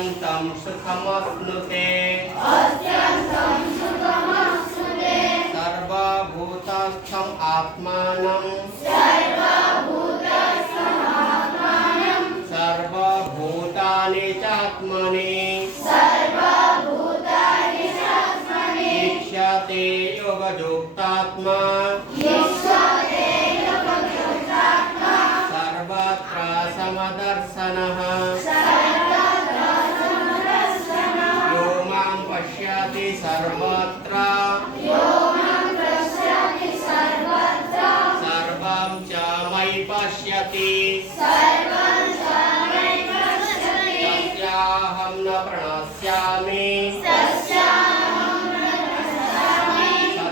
अत्यन्तं सुखमश्नुते सर्वभूतस्थम् आत्मानं सर्वभूतानि चात्मनि ईक्षते योगयुक्तात्मा सर्वत्र समदर्शनः यो मां पश्यति सर्वत्र सर्वं च मयि पश्यति तस्याहं न प्रणश्यामि स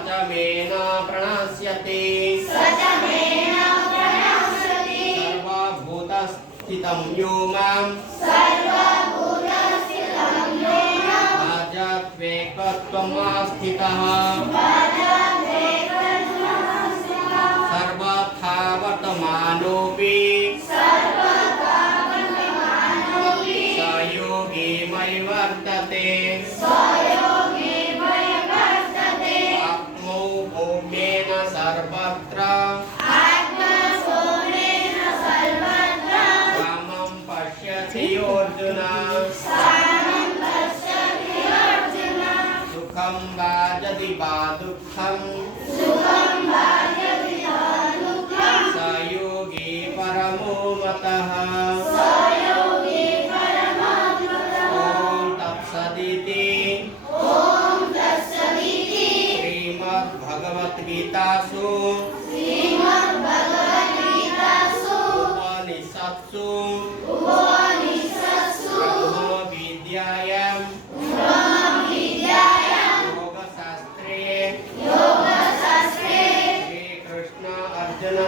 च मे न प्रणश्यति सर्वभूतस्थितं यो मां भजत्वेकत्वमास्थितः सर्वथा वर्तमानोऽपि स योगी मयि वर्तते आत्मौ भौमेन सर्वत्र कामं पश्यति अर्जुन सुखं वा यदि वा दुःखं स योगी परमो मतः ॐ तत्सदिति श्रीमद्भगवद्गीतासु उपनिषत्सु ब्रह्मविद्यायां योगशास्त्रे श्रीकृष्ण अर्जुन